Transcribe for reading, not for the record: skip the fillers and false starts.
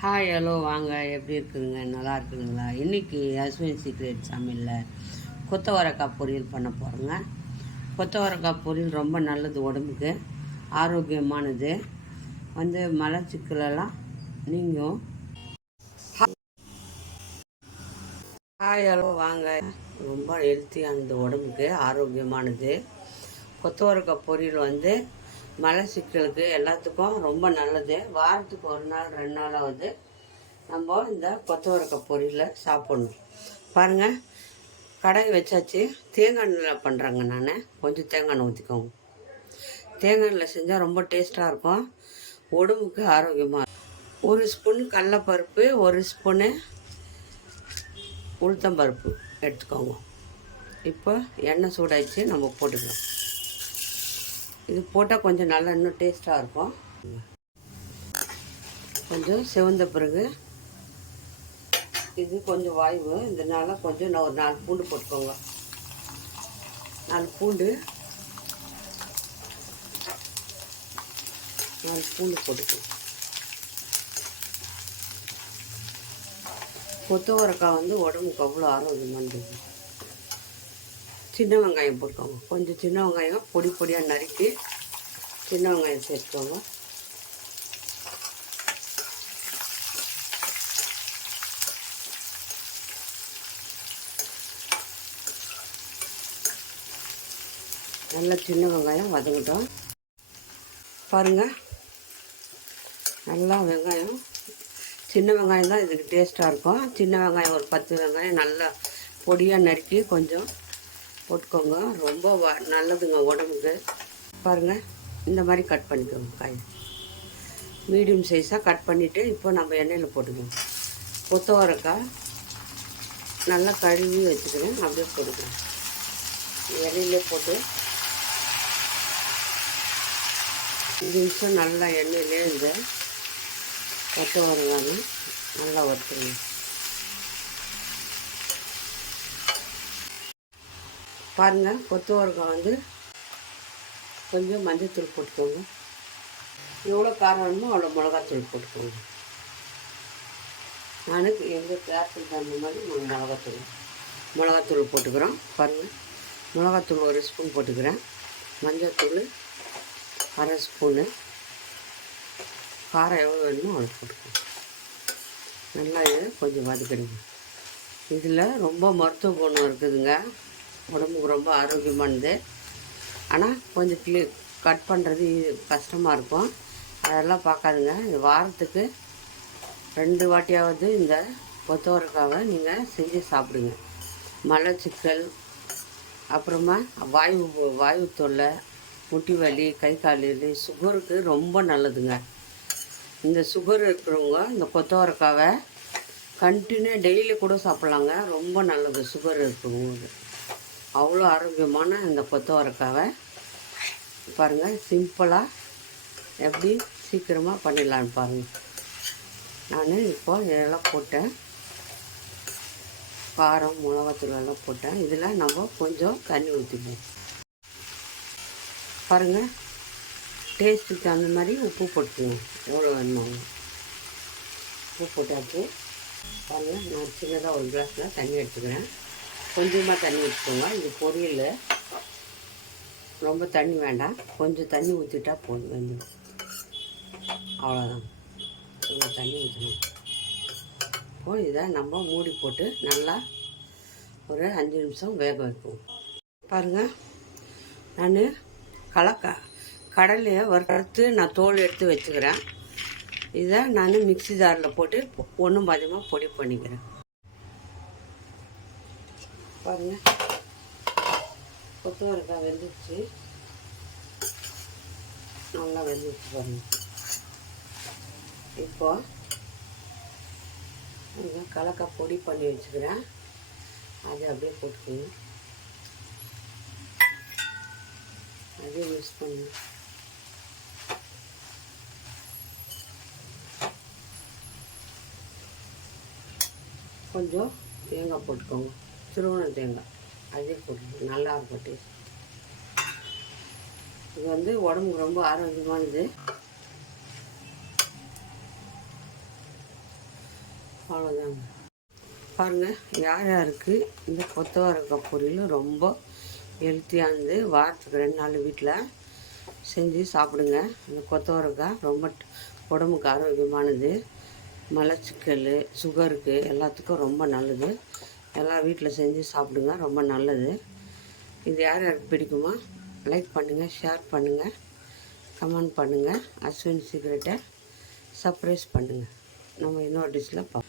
Hi hello வாங்க, எப்படி இருக்குதுங்க? நல்லா இருக்குதுங்களா? இன்றைக்கி அஸ்வின் சீக்ரெட் சமையலில் கொத்தவரக்காய் பொரியல் பண்ண போகிறோங்க. கொத்தவரக்காய் பொரியல் ரொம்ப நல்லது, உடம்புக்கு ஆரோக்கியமானது. மலச்சிக்கலெல்லாம் நீங்கும். ஹாய் ஹலோ வாங்க. ரொம்ப ஹெல்த்தியானது, உடம்புக்கு ஆரோக்கியமானது. கொத்தவரக்காய் பொரியல் மலச்சிக்கலுக்கு எல்லாத்துக்கும் ரொம்ப நல்லது. வாரத்துக்கு ஒரு நாள் 2 நாளாவது நம்ம இந்த கொத்தவரக்காய் பொரியலை சாப்பிட்ணும். பாருங்கள், கடாய் வச்சாச்சு. தேங்காய் எண்ணெயில் பண்ணுறாங்க. நான் கொஞ்சம் தேங்காய் எண்ணெய் ஊற்றிக்கோங்க. தேங்காய் எண்ணெயில் செஞ்சால் ரொம்ப டேஸ்ட்டாக இருக்கும், உடம்புக்கு ஆரோக்கியமாக. 1 ஸ்பூன் கடலைப்பருப்பு, 1 ஸ்பூனு உளுத்தம்பருப்பு எடுத்துக்கோங்க. இப்போ எண்ணெய் சூடாயிடுச்சு, நம்ம போட்டுக்கலாம். இது போட்டால் கொஞ்சம் நல்லா இன்னும் டேஸ்ட்டாக இருக்கும். கொஞ்சம் செவந்த பிறகு இது கொஞ்சம் வாய்வு, இதனால கொஞ்சம் நான் ஒரு 4 பூண்டு போட்டுக்கோங்க. 4 பூண்டு போட்டுக்கோங்க. கொத்தவரக்காய் உடம்புக்கு அவ்வளோ ஆரோக்கியமானது. சின்ன வெங்காயம் போட்டுக்கோங்க. கொஞ்சம் சின்ன வெங்காயம் பொடி பொடியாக நறுக்கி சின்ன வெங்காயம் சேர்த்துக்கோங்க. நல்லா சின்ன வெங்காயம் வதங்கட்டும். பாருங்கள், நல்லா வெங்காயம், சின்ன வெங்காயம் தான் இதுக்கு டேஸ்ட்டாக இருக்கும். சின்ன வெங்காயம் ஒரு 10 வெங்காயம் நல்லா பொடியாக நறுக்கி கொஞ்சம் போட்டுக்கோங்க. ரொம்ப நல்லதுங்க உடம்புக்கு. பாருங்கள், இந்த மாதிரி கட் பண்ணிக்கோங்க. காய் மீடியம் சைஸாக கட் பண்ணிவிட்டு இப்போ நம்ம எண்ணெயில் போட்டுக்கோங்க. கொத்தவரக்காய் நல்லா கழுவி வச்சுக்கிறேன், அப்படியே போட்டுக்கிறேன். எண்ணெயிலே போட்டு 5 நிமிஷம் நல்லா எண்ணெயிலே இந்த கொத்தவரங்காய் நல்லா வறுத்துங்க. பாருங்கள், கொத்தவரங்காய் கொஞ்சம் மஞ்சத்தூள் போட்டுக்கோங்க. எவ்வளோ காரம் வேணுமோ அவ்வளோ மிளகாத்தூள் போட்டுக்கோங்க. நான் எங்கள் கேரட்டுக்கு தகுந்த மாதிரி நாங்கள் மிளகாத்தூள் போட்டுக்கிறோம். பாருங்கள், மிளகாத்தூள் 1 ஸ்பூன் போட்டுக்கிறேன். மஞ்சத்தூள் 1/2 ஸ்பூனு. காரம் எவ்வளோ வேணுமோ அவ்வளோ போட்டுக்கோங்க. நல்லா இதை கொஞ்சம் வதக்கிடுங்க. இதில் ரொம்ப மருத்துவ குணம் இருக்குதுங்க, உடம்புக்கு ரொம்ப ஆரோக்கியமானது. ஆனால் கொஞ்சம் கட் பண்ணுறது கஷ்டமாக இருக்கும், அதெல்லாம் பார்க்காதுங்க. இது வாரத்துக்கு 2 வாட்டியாவது இந்த கொத்தவரக்காவை நீங்கள் செஞ்சு சாப்பிடுங்க. மலச்சிக்கல், அப்புறமா வாயு தொல்லை, முட்டி வலி, கை கால் வலி, சுகருக்கு ரொம்ப நல்லதுங்க. இந்த சுகர் இருக்கிறவங்க இந்த கொத்தவரக்காவை கண்டினியூ டெய்லி கூட சாப்பிட்லாங்க. ரொம்ப நல்லது சுகர் இருக்கிறவங்க. அவ்வளோ ஆரோக்கியமான இந்த கொத்தவரக்காவை பாருங்கள், சிம்பிளாக எப்படி சீக்கிரமாக பண்ணிடலான்னு பாருங்கள். நான் இப்போ இதெல்லாம் போட்டேன், காரம் மிளகாத்தூள் எல்லாம் போட்டேன். இதில் நம்ம கொஞ்சம் தண்ணி ஊற்றிப்போம். பாருங்கள், டேஸ்ட்டுக்கு தகுந்த மாதிரி உப்பு போட்டுக்கணும், எவ்வளோ வேணுமோ உப்பு போட்டாச்சு. பாருங்கள், நான் சின்னதாக ஒரு கிளாஸில் தண்ணி எடுத்துக்கிறேன். கொஞ்சமாக தண்ணி ஊற்றிக்கோங்க. இது பொரியல் ரொம்ப தண்ணி வேண்டாம், கொஞ்சம் தண்ணி ஊற்றிட்டா போதும், வெந்துடும். அவ்வளோதான், கொஞ்சம் தண்ணி ஊற்றணும். இப்போது இதை நம்ம மூடி போட்டு நல்லா ஒரு 5 நிமிஷம் வேக வைப்போம். பாருங்கள், நான் கடலையை வறுத்து நான் தோல் எடுத்து வச்சுக்கிறேன். இதை நான் மிக்ஸி ஜாரில் போட்டு ஒன்றும் பாதியமாக பொடி பண்ணிக்கிறேன். பாருங்கள், கொத்தவரக்காய் வெந்துச்சு, நல்லா வெந்துச்சு. பாருங்கள், இப்போது கடலைக்காய் பொடி பண்ணி வச்சுக்கிறேன், அதை அப்படியே போட்டுக்கணும். அதே யூஸ் பண்ணு. கொஞ்சம் தேங்காய் போட்டுக்கோங்க, திருவண்ண தேங்காய், அதே போட்டுக்கோங்க, நல்லாயிருக்கும் டேஸ்ட். இது உடம்புக்கு ரொம்ப ஆரோக்கியமானது. அவ்வளோதாங்க. பாருங்கள், யார் யாருக்கு இந்த கொத்தவரக்காய் பொரியல் ரொம்ப ஹெல்த்தியானது, வாரத்துக்கு 2 நாள் வீட்டில் செஞ்சு சாப்பிடுங்க. இந்த கொத்தவரக்காய் ரொம்ப உடம்புக்கு ஆரோக்கியமானது, மலச்சிக்கல், சுகருக்கு எல்லாத்துக்கும் ரொம்ப நல்லது. எல்லாம் வீட்டில் செஞ்சு சாப்பிடுங்க, ரொம்ப நல்லது. இது யார் யாருக்கு பிடிக்குமோ லைக் பண்ணுங்கள், ஷேர் பண்ணுங்கள், கமெண்ட் பண்ணுங்கள். அஸ்வின் சீக்ரெட்டை சர்ப்ரைஸ் பண்ணுங்கள். நம்ம இன்னொரு டிஷ்ஷில் பார்ப்போம்.